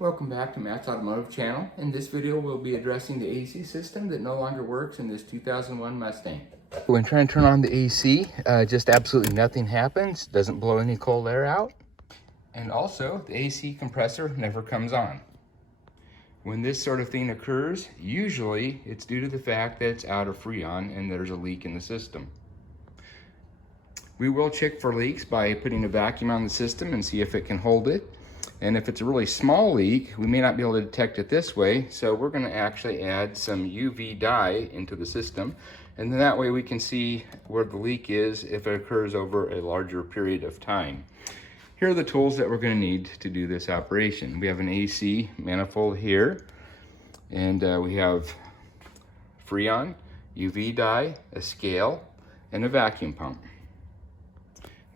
Welcome back to Matt's Automotive Channel. In this video, we'll be addressing the AC system that no longer works in this 2001 Mustang. When trying to turn on the AC, just absolutely nothing happens. Doesn't blow any cold air out. And also, the AC compressor never comes on. When this sort of thing occurs, usually it's due to the fact that it's out of Freon and there's a leak in the system. We will check for leaks by putting a vacuum on the system and see if it can hold it. And if it's a really small leak, we may not be able to detect it this way, so we're going to actually add some UV dye into the system, and then that way we can see where the leak is if it occurs over a larger period of time. Here are the tools that we're going to need to do this operation. We have an AC manifold here, and we have Freon, UV dye, a scale, and a vacuum pump.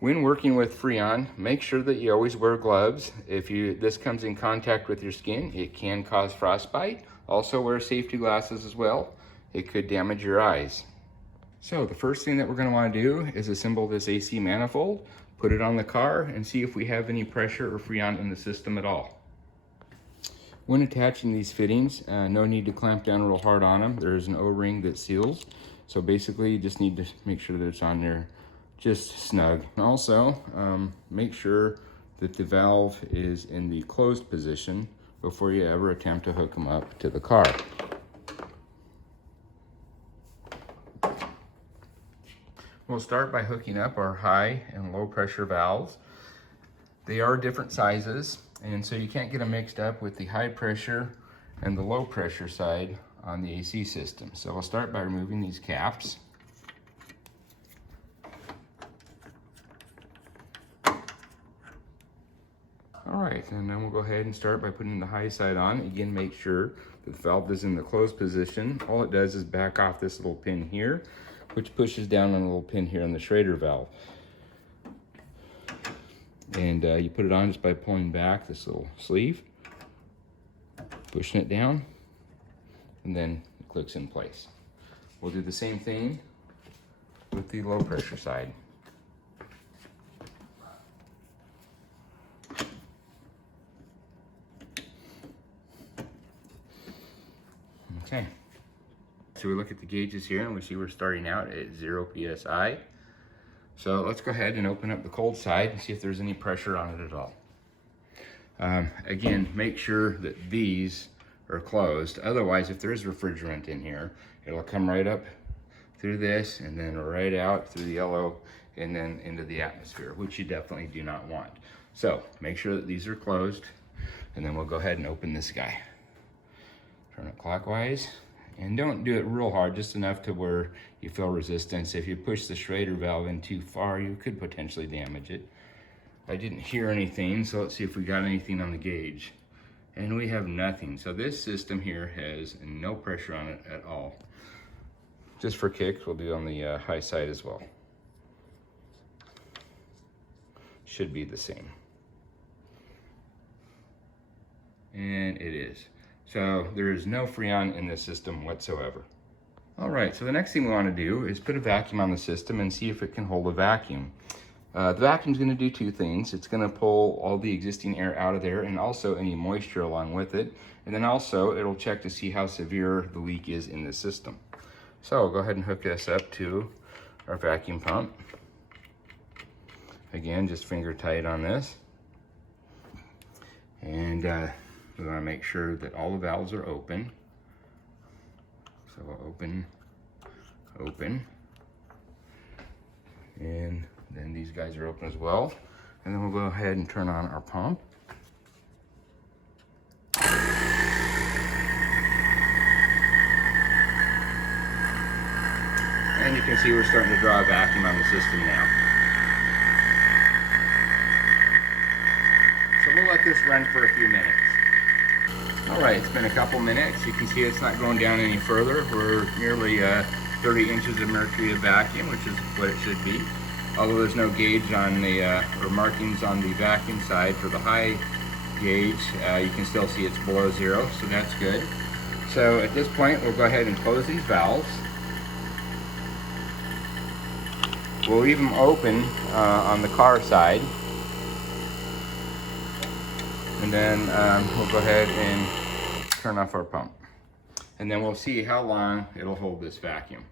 When working with Freon, make sure that you always wear gloves. If this comes in contact with your skin, it can cause frostbite. Also wear safety glasses as well. It could damage your eyes. So the first thing that we're going to want to do is assemble this AC manifold, put it on the car, and see if we have any pressure or Freon in the system at all. When attaching these fittings, no need to clamp down real hard on them. There is an O-ring that seals. So basically you just need to make sure that it's on there just snug. And also, make sure that the valve is in the closed position before you ever attempt to hook them up to the car. We'll start by hooking up our high and low pressure valves. They are different sizes, and so you can't get them mixed up with the high pressure and the low pressure side on the AC system. So we'll start by removing these caps. All right, and then we'll go ahead and start by putting the high side on. Again, make sure that the valve is in the closed position. All it does is back off this little pin here, which pushes down on a little pin here on the Schrader valve. And you put it on just by pulling back this little sleeve, pushing it down, and then it clicks in place. We'll do the same thing with the low pressure side. Okay, so we look at the gauges here and we see we're starting out at 0 psi. So let's go ahead and open up the cold side and see if there's any pressure on it at all. Again, make sure that these are closed. Otherwise, if there is refrigerant in here, it'll come right up through this and then right out through the yellow and then into the atmosphere, which you definitely do not want. So make sure that these are closed, and then we'll go ahead and open this guy. Turn it clockwise, and don't do it real hard, just enough to where you feel resistance. If you push the Schrader valve in too far, you could potentially damage it. I didn't hear anything, so let's see if we got anything on the gauge. And we have nothing. So this system here has no pressure on it at all. Just for kicks, we'll do on the high side as well. Should be the same. And it is. So there is no Freon in this system whatsoever. All right, so the next thing we want to do is put a vacuum on the system and see if it can hold a vacuum. The vacuum is going to do two things. It's going to pull all the existing air out of there and also any moisture along with it. And then also it'll check to see how severe the leak is in the system. So I'll go ahead and hook this up to our vacuum pump. Again, just finger tight on this. And we want to make sure that all the valves are open. So we'll open, and then these guys are open as well. And then we'll go ahead and turn on our pump. And you can see we're starting to draw a vacuum on the system now. So we'll let this run for a few minutes. All right, it's been a couple minutes. You can see it's not going down any further. We're nearly 30 inches of mercury of vacuum, which is what it should be. Although there's no gauge on the, or markings on the vacuum side for the high gauge, you can still see it's below 0, so that's good. So at this point, we'll go ahead and close these valves. We'll leave them open on the car side. and then we'll go ahead and turn off our pump. And then we'll see how long it'll hold this vacuum.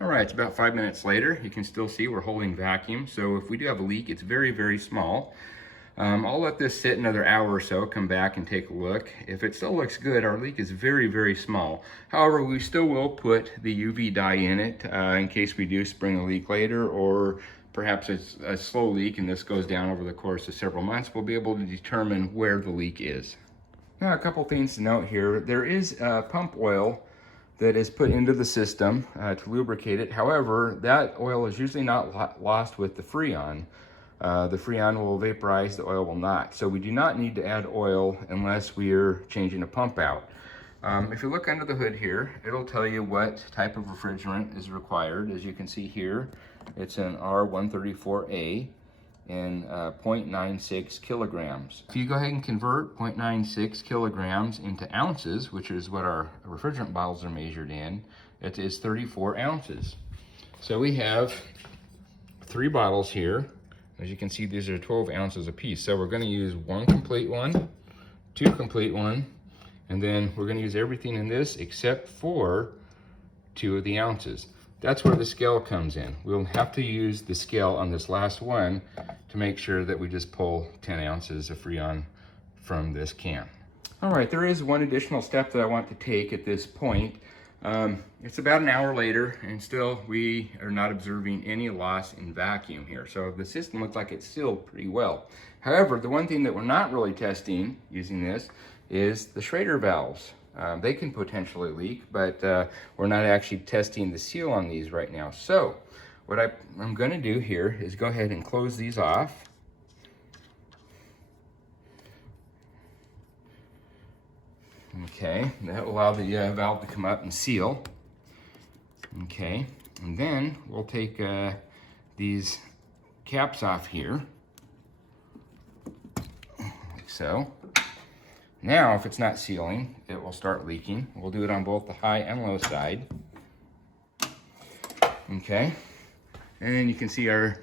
All right, it's about 5 minutes later. You can still see we're holding vacuum. So if we do have a leak, it's very, very small. I'll let this sit another hour or so, come back and take a look. If it still looks good, our leak is very, very small. However, we still will put the UV dye in it in case we do spring a leak later, or perhaps it's a slow leak and this goes down over the course of several months. We'll be able to determine where the leak is. Now, a couple things to note here. There is pump oil that is put into the system to lubricate it. However, that oil is usually not lost with the Freon. The Freon will vaporize, the oil will not. So we do not need to add oil unless we're changing a pump out. If you look under the hood here, it'll tell you what type of refrigerant is required. As you can see here, it's an R134A in 0.96 kilograms. If you go ahead and convert 0.96 kilograms into ounces, which is what our refrigerant bottles are measured in, it is 34 ounces. So we have 3 bottles here. As you can see, these are 12 ounces a piece. So we're going to use 1 complete one, 2 complete one, and then we're going to use everything in this except for 2 of the ounces. That's where the scale comes in. We'll have to use the scale on this last one to make sure that we just pull 10 ounces of Freon from this can. All right, there is one additional step that I want to take at this point. It's about an hour later and still we are not observing any loss in vacuum here. So the system looks like it's sealed pretty well. However, the one thing that we're not really testing using this is the Schrader valves. They can potentially leak, but we're not actually testing the seal on these right now. So what I'm going to do here is go ahead and close these off. Okay, that will allow the valve to come up and seal. Okay, and then we'll take these caps off here, like so. Now, if it's not sealing, it will start leaking. We'll do it on both the high and low side. Okay, and you can see our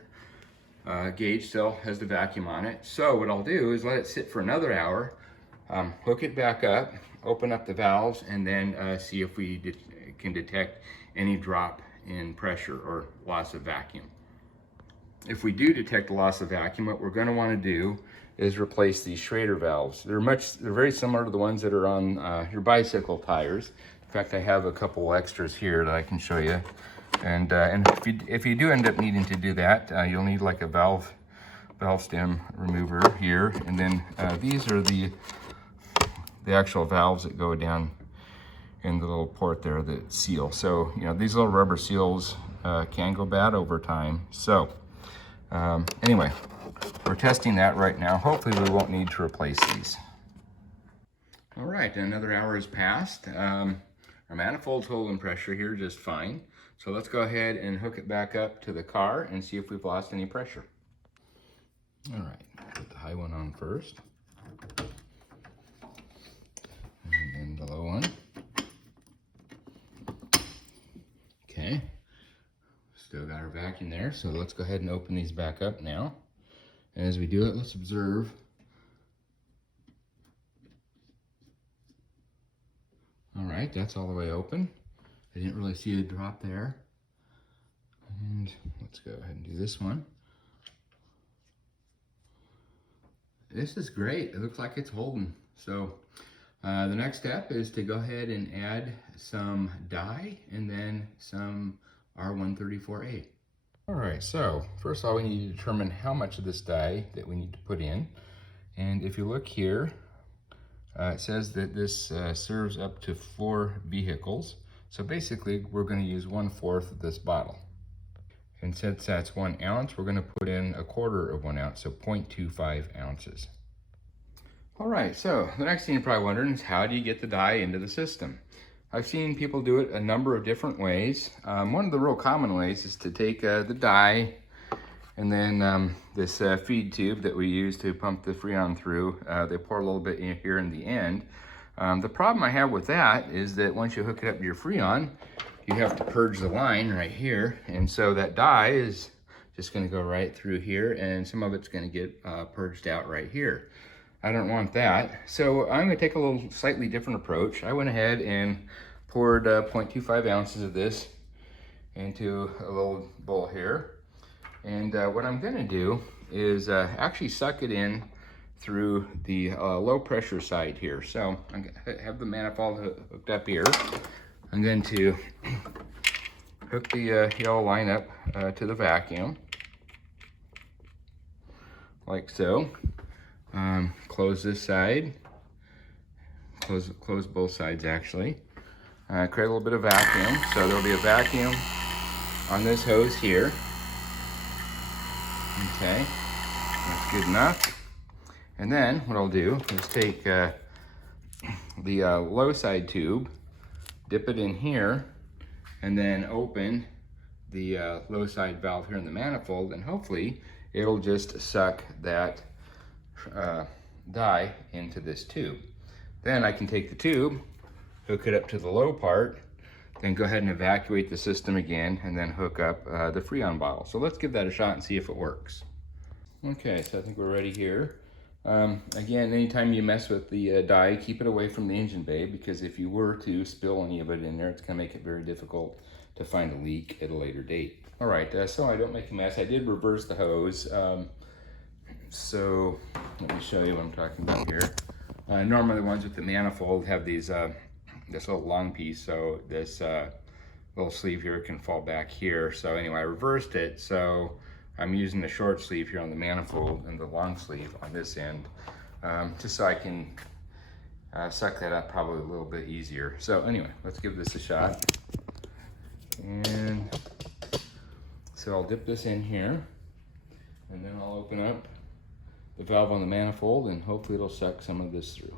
gauge still has the vacuum on it. So what I'll do is let it sit for another hour, hook it back up, open up the valves, and then see if we can detect any drop in pressure or loss of vacuum. If we do detect a loss of vacuum, what we're going to want to do is replace these Schrader valves. They're very similar to the ones that are on your bicycle tires. In fact, I have a couple extras here that I can show you. And if you do end up needing to do that, you'll need like a valve stem remover here, and then these are the actual valves that go down in the little port there that seal. So, you know, these little rubber seals can go bad over time. So, anyway, we're testing that right now. Hopefully we won't need to replace these. All right, another hour has passed. Our manifold's holding pressure here just fine. So let's go ahead and hook it back up to the car and see if we've lost any pressure. All right, put the high one on first. And then the low one. Okay, still got our vacuum there, so let's go ahead and open these back up now. And as we do it, let's observe. All right, that's all the way open. I didn't really see a drop there. And let's go ahead and do this one. This is great. It looks like it's holding. So the next step is to go ahead and add some dye and then some R134A. All right, so first of all, we need to determine how much of this dye that we need to put in. And if you look here, it says that this serves up to 4 vehicles. So basically, we're going to use 1/4 of this bottle. And since that's 1 ounce, we're going to put in 1/4 of 1 ounce, so 0.25 ounces. All right, so the next thing you're probably wondering is how do you get the dye into the system? I've seen people do it a number of different ways. One of the real common ways is to take the dye and then this feed tube that we use to pump the Freon through, they pour a little bit in here in the end. The problem I have with that is that once you hook it up to your Freon, you have to purge the line right here. And so that dye is just gonna go right through here and some of it's gonna get purged out right here. I don't want that. So I'm gonna take a little slightly different approach. I went ahead and poured 0.25 ounces of this into a little bowl here. And what I'm gonna do is actually suck it in through the low pressure side here. So I'm gonna have the manifold hooked up here. I'm going to hook the yellow line up to the vacuum, like so. Close this side, close both sides actually. Create a little bit of vacuum, so there'll be a vacuum on this hose here. Okay, that's good enough. And then what I'll do is take the low side tube, dip it in here, and then open the low side valve here in the manifold, and hopefully it'll just suck that dye into this tube. Then I can take the tube, hook it up to the low part, then go ahead and evacuate the system again, and then hook up the Freon bottle. So let's give that a shot and see if it works. Okay, so I think we're ready here. Again, anytime you mess with the dye, keep it away from the engine bay, because if you were to spill any of it in there, it's going to make it very difficult to find a leak at a later date. All right, so I don't make a mess. I did reverse the hose. So let me show you what I'm talking about here. Normally the ones with the manifold have these this little long piece, so this little sleeve here can fall back here. So anyway, I reversed it, so I'm using the short sleeve here on the manifold and the long sleeve on this end, just so I can suck that up probably a little bit easier. So anyway, let's give this a shot. And so I'll dip this in here, and then I'll open up the valve on the manifold, and hopefully it'll suck some of this through.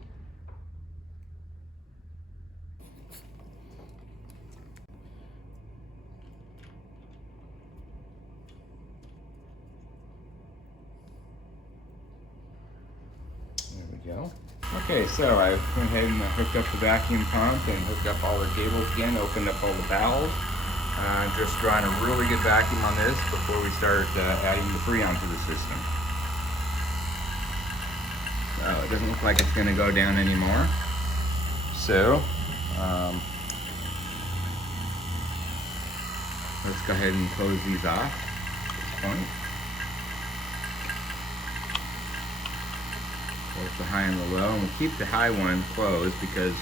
There we go. Okay, so I went ahead and hooked up the vacuum pump and hooked up all the cables again, opened up all the valves. Just drawing a really good vacuum on this before we start adding the Freon to the system. So it doesn't look like it's going to go down anymore. So let's go ahead and close these off at this point. Close the high and the low, and we'll keep the high one closed because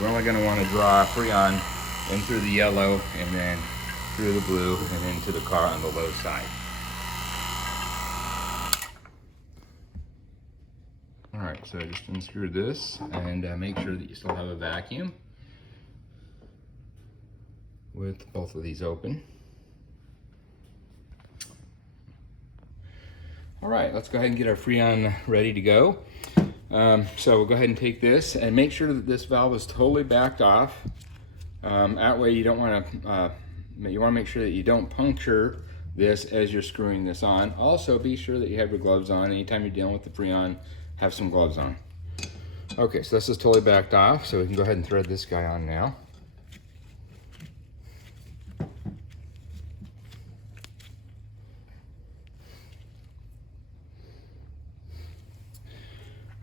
we're only going to want to draw Freon in through the yellow and then through the blue and into the car on the low side. All right, so just unscrew this and make sure that you still have a vacuum with both of these open. All right, let's go ahead and get our Freon ready to go. So we'll go ahead and take this and make sure that this valve is totally backed off. That way you don't want to, you want to make sure that you don't puncture this as you're screwing this on. Also, be sure that you have your gloves on. Anytime you're dealing with the Freon, have some gloves on. Okay, so this is totally backed off, so we can go ahead and thread this guy on now.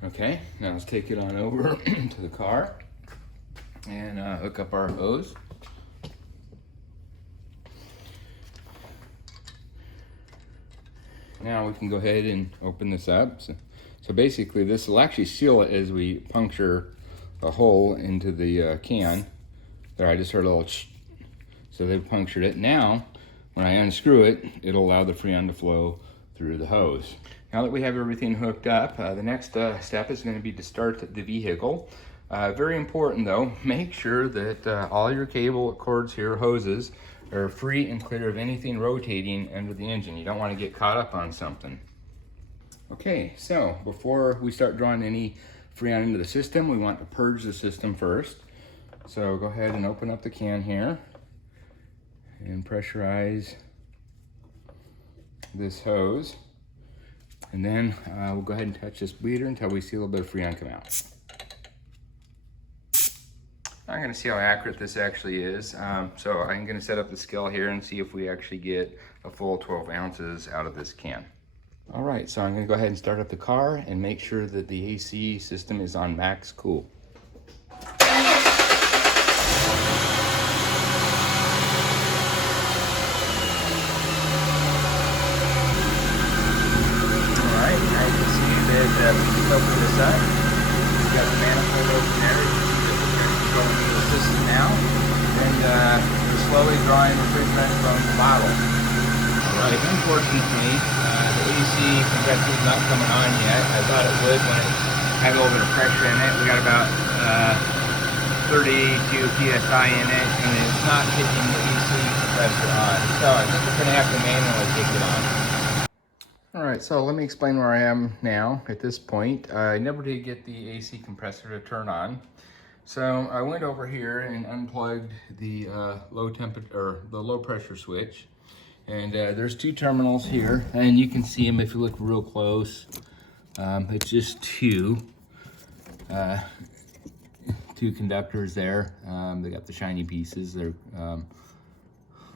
Okay, now let's take it on over to the car and hook up our hose. Now we can go ahead and open this up. So basically this will actually seal it as we puncture a hole into the can. There, I just heard a little so they've punctured it. Now, when I unscrew it, it'll allow the Freon to flow through the hose. Now that we have everything hooked up, the next step is going to be to start the vehicle. Very important though, make sure that all your cable cords here, hoses, are free and clear of anything rotating under the engine. You don't want to get caught up on something. Okay, so before we start drawing any Freon into the system, we want to purge the system first. So go ahead and open up the can here and pressurize this hose. And then we'll go ahead and touch this bleeder until we see a little bit of Freon come out. I'm going to see how accurate this actually is. So I'm going to set up the scale here and see if we actually get a full 12 ounces out of this can. All right, so I'm gonna go ahead and start up the car and make sure that the AC system is on max cool. Open this up. We've got the manifold open there. You can see that we're going to be going into the system now. And we're slowly drawing refrigerant from the bottle. Alright, unfortunately, the AC compressor is not coming on yet. I thought it would when it had a little bit of pressure in it. We got about 32 psi in it, and it's not hitting the AC compressor on. So I think we're going to have to manually kick it on. All right, so let me explain where I am now at this point. I never did get the AC compressor to turn on. So I went over here and unplugged the low pressure switch. And there's two terminals here, and you can see them if you look real close. It's just two conductors there. They got the shiny pieces. They're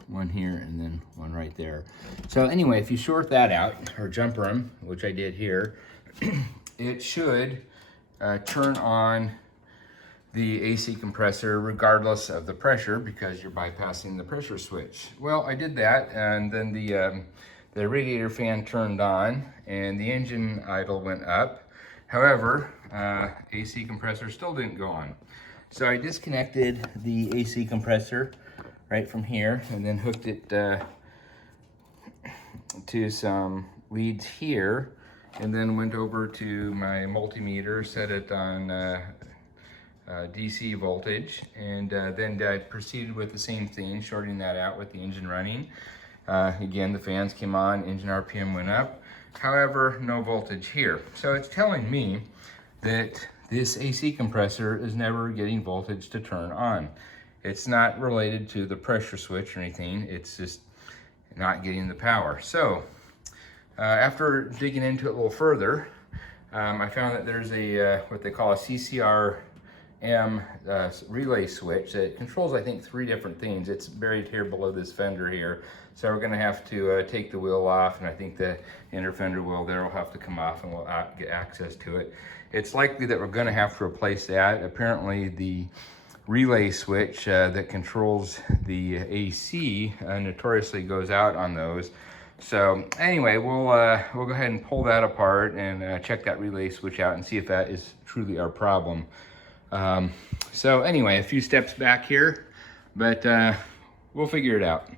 one here and then one right there. So anyway, if you short that out or jumper them, which I did here, it should turn on the AC compressor regardless of the pressure because you're bypassing the pressure switch. Well, I did that, and then the radiator fan turned on and the engine idle went up. However, AC compressor still didn't go on. So I disconnected the AC compressor right from here and then hooked it to some leads here, and then went over to my multimeter, set it on DC voltage, and then I proceeded with the same thing, shorting that out with the engine running. Again, the fans came on, engine RPM went up. However, no voltage here. So it's telling me that this AC compressor is never getting voltage to turn on. It's not related to the pressure switch or anything. It's just not getting the power. So after digging into it a little further, I found that there's a what they call a CCRM relay switch that controls, I think, 3 different things. It's buried here below this fender here. So we're gonna have to take the wheel off, and I think the inner fender wheel there will have to come off, and we'll get access to it. It's likely that we're gonna have to replace that. Apparently the relay switch that controls the AC notoriously goes out on those. So anyway, we'll go ahead and pull that apart and check that relay switch out and see if that is truly our problem. So anyway, a few steps back here, but we'll figure it out.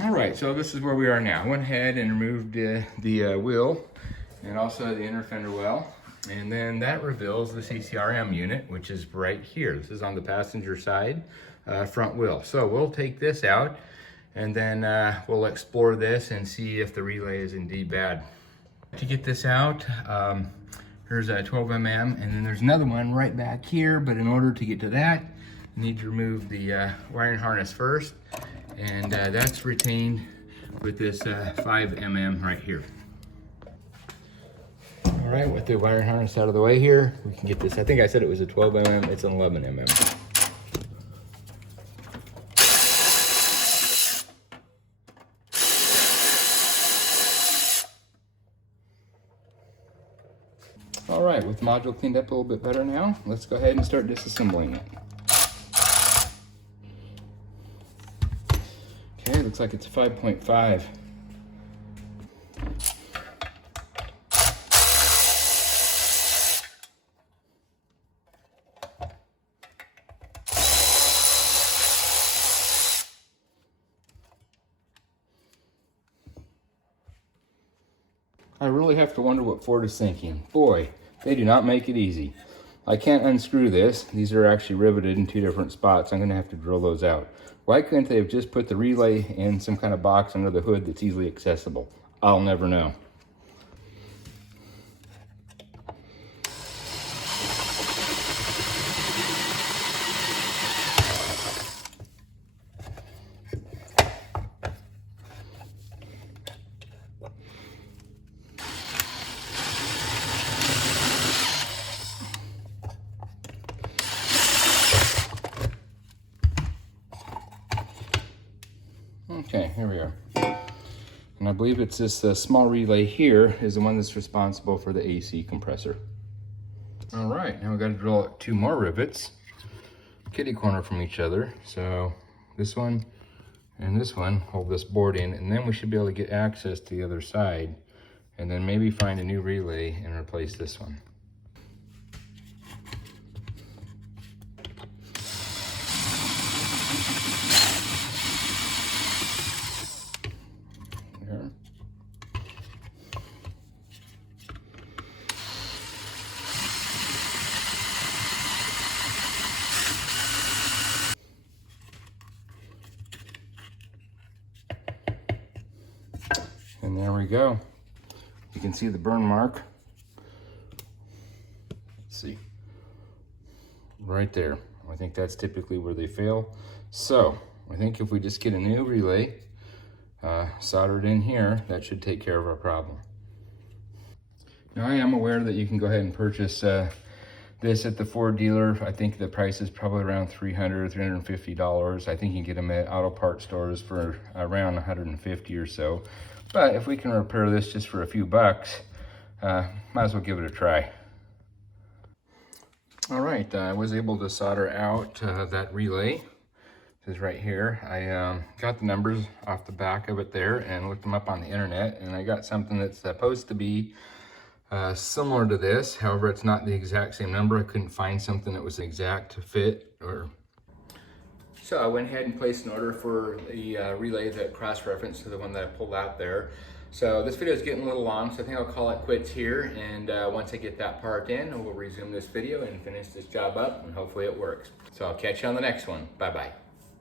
All right, so this is where we are now. I went ahead and removed the wheel and also the inner fender well. And then that reveals the CCRM unit, which is right here. This is on the passenger side, front wheel. So we'll take this out, and then we'll explore this and see if the relay is indeed bad. To get this out, here's a 12 mm, and then there's another one right back here, but in order to get to that, you need to remove the wiring harness first, and that's retained with this 5 mm right here. All right, with the wiring harness out of the way here, we can get this. I think I said it was a 12 mm, it's an 11 mm. All right, with the module cleaned up a little bit better now, let's go ahead and start disassembling it. Okay, looks like it's a 5.5. I really have to wonder what Ford is thinking. Boy, they do not make it easy. I can't unscrew this. These are actually riveted in 2 different spots. I'm gonna have to drill those out. Why couldn't they have just put the relay in some kind of box under the hood that's easily accessible? I'll never know. Okay, here we are. And I believe it's this small relay here is the one that's responsible for the AC compressor. All right, now we've got to drill out 2 more rivets, kitty corner from each other. So this one and this one hold this board in, and then we should be able to get access to the other side, and then maybe find a new relay and replace this one. There. And there we go. You can see the burn mark. Let's see. Right there. I think that's typically where they fail. So I think if we just get a new relay, soldered in here, that should take care of our problem. Now I am aware that you can go ahead and purchase this at the Ford dealer. I think the price is probably around $300, $350. I think you can get them at auto parts stores for around $150 or so. But if we can repair this just for a few bucks, might as well give it a try. All right, I was able to solder out that relay. This is right here. I got the numbers off the back of it there and looked them up on the internet, and I got something that's supposed to be similar to this. However, it's not the exact same number. I couldn't find something that was an exact fit. So I went ahead and placed an order for the relay that cross-referenced to the one that I pulled out there. So this video is getting a little long, so I think I'll call it quits here. And once I get that part in, we'll resume this video and finish this job up, and hopefully it works. So I'll catch you on the next one. Bye-bye.